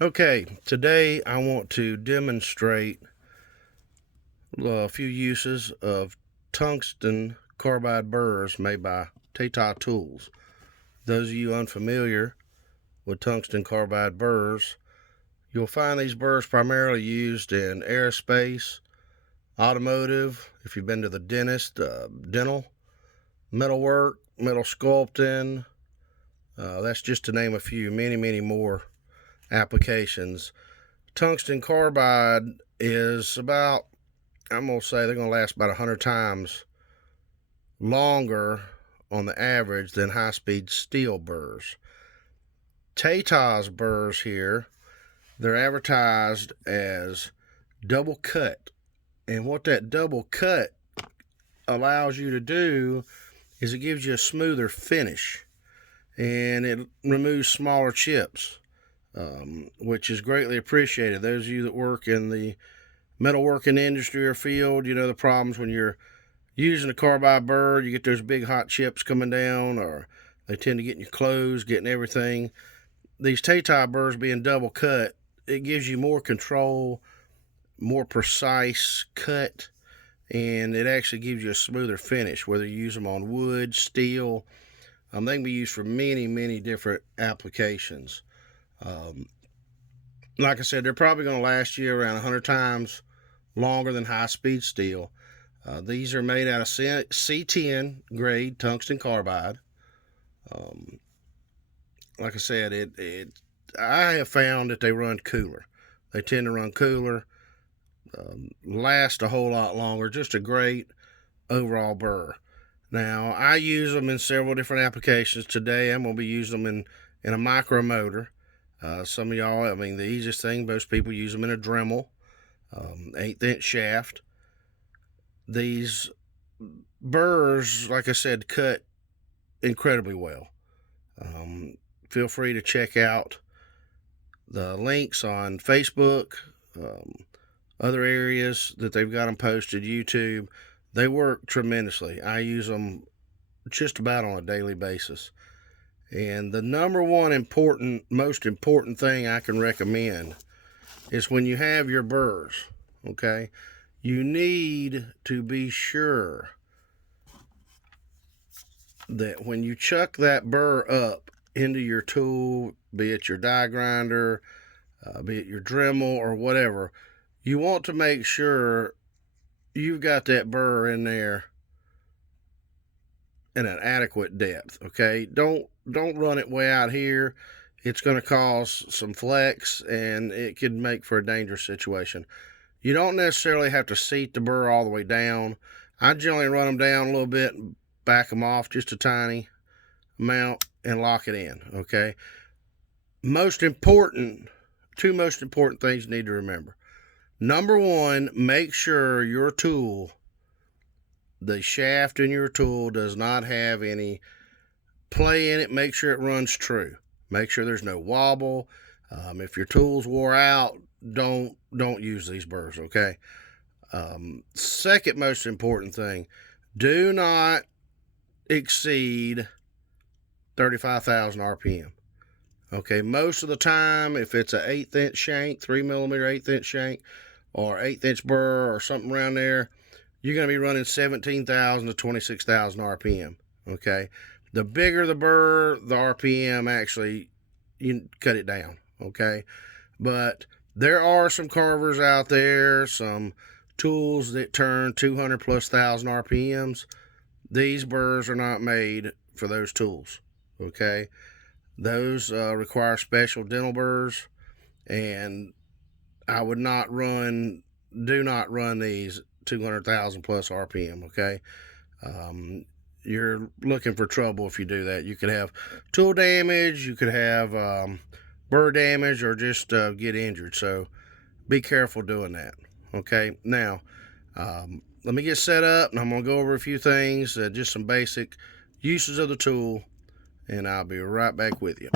Okay, today I want to demonstrate a few uses of tungsten carbide burrs made by Taita Tools. Those of you unfamiliar with tungsten carbide burrs, you'll find these burrs primarily used in aerospace, automotive, if you've been to the dentist, dental, metalwork, metal sculpting, that's just to name a few, many more applications. Tungsten carbide is about, I'm going to say they're going to last about 100 times longer on the average than high-speed steel burrs. Taita's burrs here, they're advertised as double cut. And what that double cut allows you to do is it gives you a smoother finish. And it removes smaller chips. Which is greatly appreciated. Those of you that work in the metalworking industry or field, you know the problems when you're using a carbide burr. You get those big hot chips coming down, or they tend to get in your clothes, getting everything. These Taita burrs being double cut, it gives you more control, more precise cut, and it actually gives you a smoother finish, whether you use them on wood, steel. They can be used for many different applications. Like I said, they're probably going to last you around 100 times longer than high-speed steel. These are made out of C10 grade tungsten carbide. Like I said, I have found that they run cooler. They tend to run cooler, last a whole lot longer. Just a great overall burr. Now, I use them in several different applications. Today, I'm going to be using them in a micro motor. Some of y'all, I mean, the easiest thing, most people use them in a Dremel, 1/8" shaft. These burrs, like I said, cut incredibly well. Feel free to check out the links on Facebook, other areas that they've got them posted, YouTube. They work tremendously. I use them just about on a daily basis. And the number one most important thing I can recommend is when you have your burrs, okay, you need to be sure that when you chuck that burr up into your tool, be it your die grinder, be it your Dremel or whatever, you want to make sure you've got that burr in there in an adequate depth, okay? Don't run it way out here. It's going to cause some flex, and it could make for a dangerous situation. You don't necessarily have to seat the burr all the way down. I generally run them down a little bit and back them off just a tiny amount and lock it in, okay? Two most important things you need to remember. Number one, make sure your tool, the shaft in your tool, does not have any play in it. Make sure it runs true. Make sure there's no wobble. If your tool's wore out, don't use these burrs, okay? Second most important thing, do not exceed 35,000 RPM. Okay, most of the time, if it's an 1/8" shank, 3mm 1/8" shank, or 1/8" burr or something around there, you're going to be running 17,000 to 26,000 RPM, okay? The bigger the burr, the RPM actually, you cut it down, okay? But there are some carvers out there, some tools that turn 200 plus thousand RPMs. These burrs are not made for those tools, okay? Those require special dental burrs, and I would not run, do not run these 200,000 plus RPM, okay? You're looking for trouble if you do that. You could have tool damage, you could have burr damage, or just get injured. So be careful doing that, okay? Now, let me get set up, and I'm going to go over a few things, just some basic uses of the tool, and I'll be right back with you.